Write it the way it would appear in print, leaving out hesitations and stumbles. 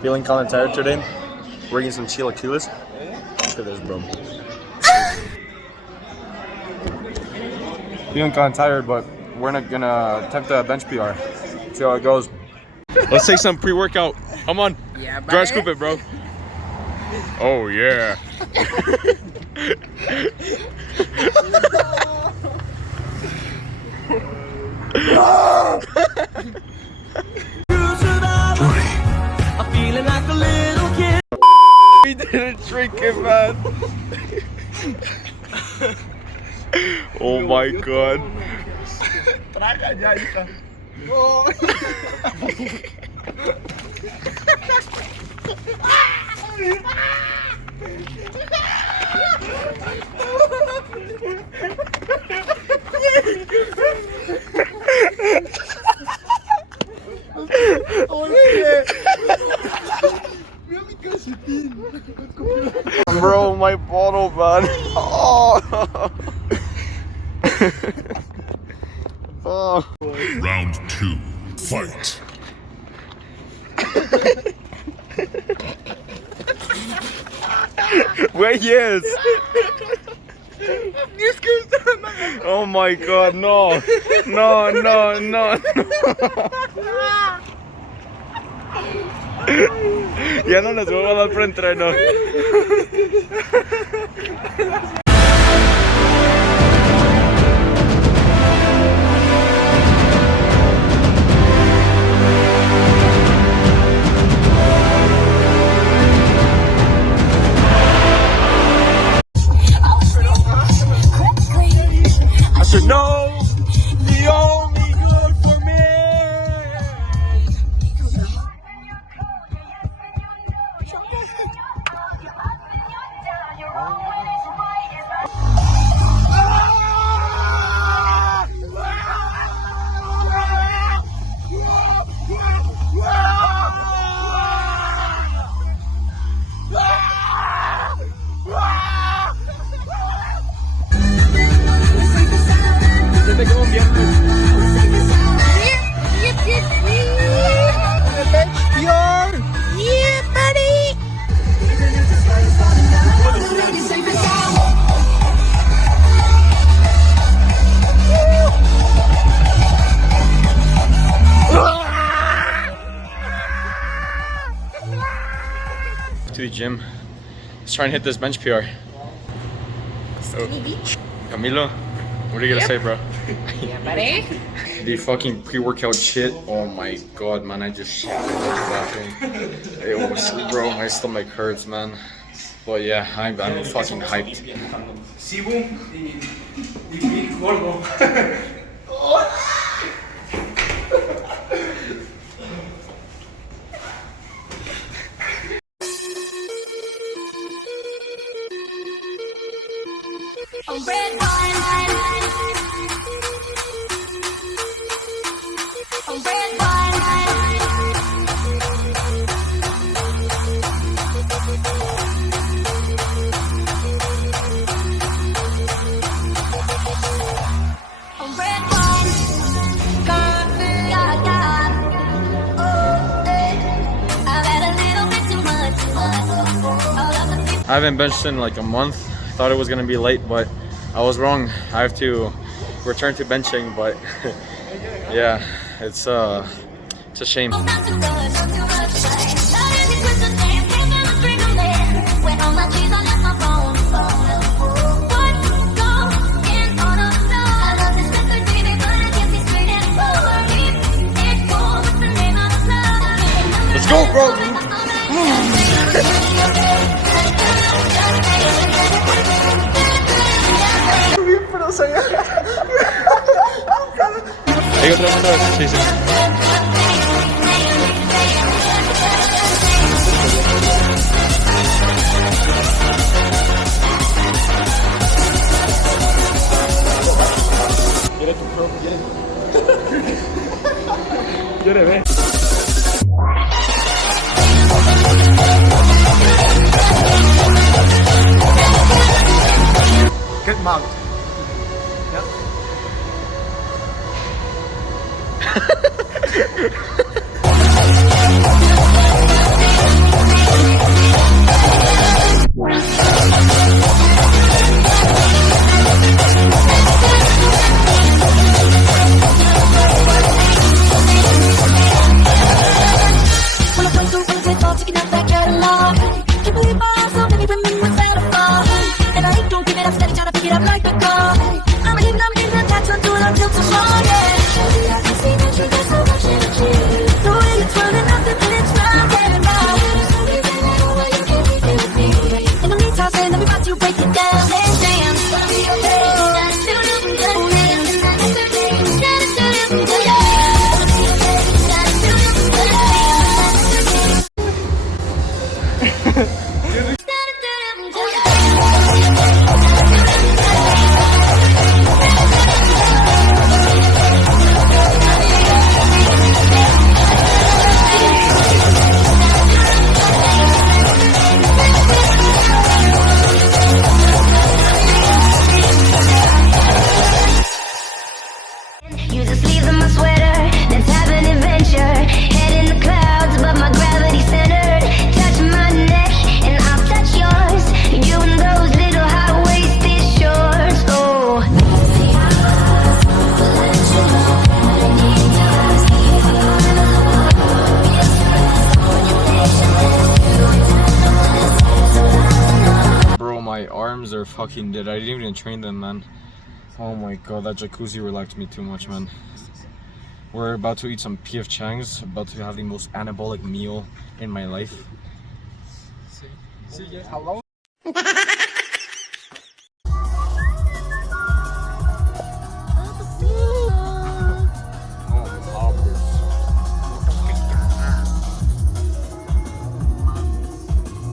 Feeling kind of tired today. We're getting some chilaquiles. Look at this, bro. Feeling kind of tired, but we're not gonna attempt a bench PR. See how it goes. Let's take some pre-workout. Come on. Yeah, Dry scoop it, bro. Oh yeah. We didn't drink it, man. Oh my god. Bro, my bottle, man. Oh. Oh. Round 2, fight. Wait, yes. Oh my god, no. No, no, no, no. Ya no nos vamos a dar por entreno. I should know the only good for me. To the gym. Let's try and hit this bench PR. So, Camilo, what are you gonna say, bro? Yeah, buddy. The fucking pre-workout shit. Oh my god, man! I just shit. It was, bro. My stomach hurts, man. But yeah, I'm fucking hyped. Sibu y gordo. I haven't benched in like a month. Thought it was gonna be late, but I was wrong. I have to return to benching, but yeah, it's a shame. Let's go, bro. Hay otra mano, sí, sí. Get it, bro, get it. Get it, man. Good mount. Yep. arms are fucking dead. I didn't even train them, man. Oh my god, that jacuzzi relaxed me too much, man. We're about to eat some PF Chang's, about to have the most anabolic meal in my life. How long?